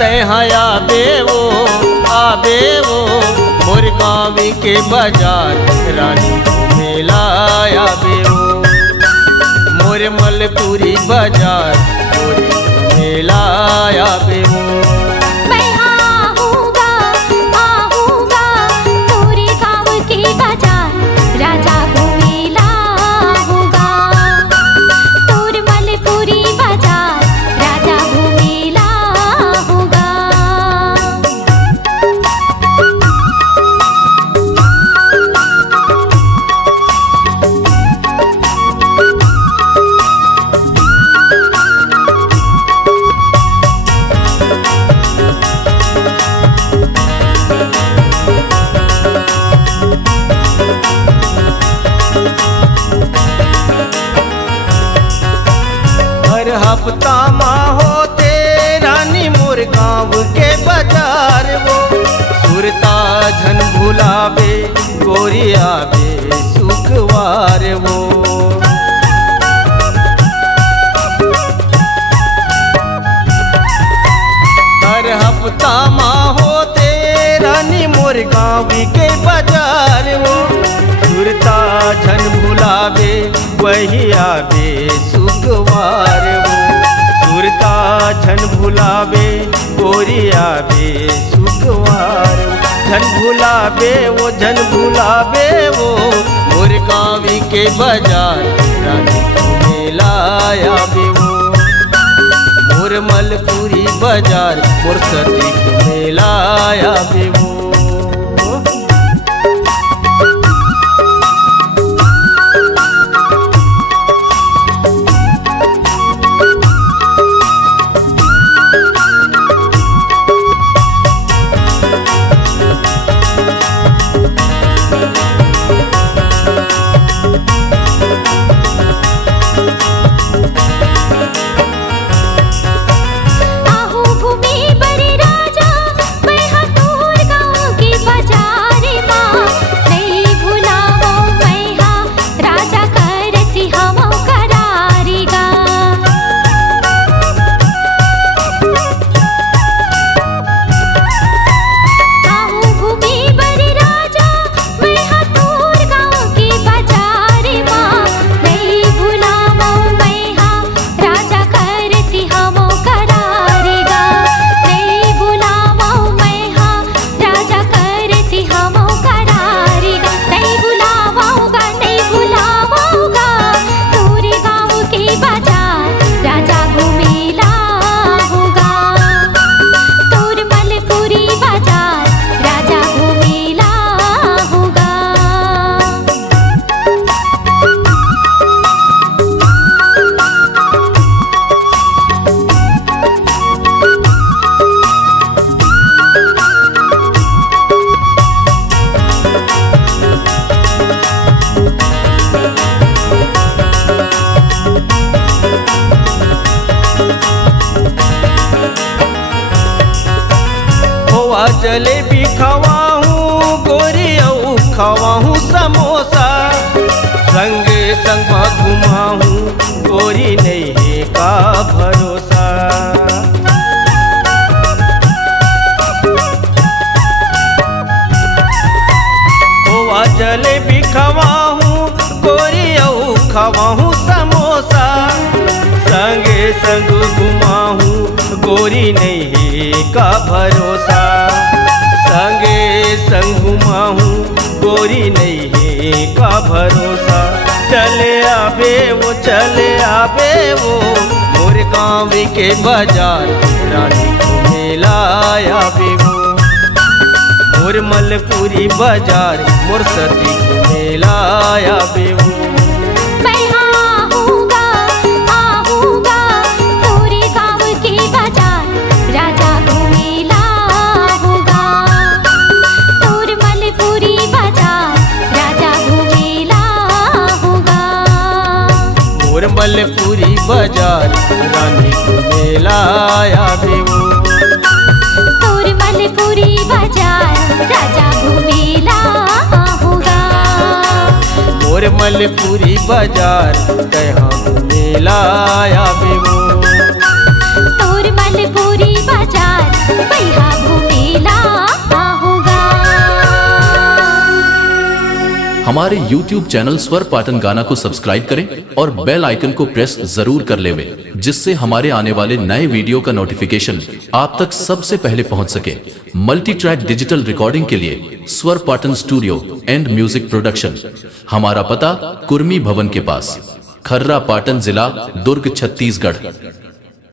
तैहा आबे वो मोर गाँव के बाजार रानी मेला आबे वो मोर मलपुरी बाजार मोर मेला आबे वो। हफ्ता माँ होते रानी मोर गाँव के बाजार वो सुरता झन भुलावे गोरी आवे सुखवार वो। हर हफ्ता माँ होते रानी मोर गाँव के बाजार वो सुरता झन भुलावे वही आवे सुखवार वो। सुरता झन भुलावे गोरी आवे सुखवार झन भुलावे वो मोर गाँव के बाजार रानी मेला आवे वो मोर मलपुरी बाजार मोर सती मेला आवे वो। जलेबी खवाहूँ गोरी औ खवाहूँ समोसा संग संग घुमाहूँ गोरी नहीं का भरोसा। खोआ जलेबी खवाहूँ गोरी औ खवाहूँ समोसा संग संग घुमाहूँ गोरी नहीं का भरोसा। संगे संग घुमाहूँ गोरी नहीं का भरोसा। चले आवे वो मोर गाँव के बाजार रानी मेला आवे वो मोर मलपुरी बाजार मोर सती मेला आवे वो। मलपुरी बाजार रानी मेला आवे वो तोर मलपुरी बाजार राजा घूमेला होगा। मोर मलपुरी बाजार कहाँ मेला आवे वो तोर मलपुरी बाजार हमारे YouTube चैनल स्वर पाटन गाना को सब्सक्राइब करें और बेल आइकन को प्रेस जरूर कर लेवें, जिससे हमारे आने वाले नए वीडियो का नोटिफिकेशन आप तक सबसे पहले पहुंच सके। मल्टी ट्रैक डिजिटल रिकॉर्डिंग के लिए स्वर Patan studio and music production. हमारा पता कुर्मी भवन के पास, खर्रा पाटन, जिला दुर्ग, छत्तीसगढ़।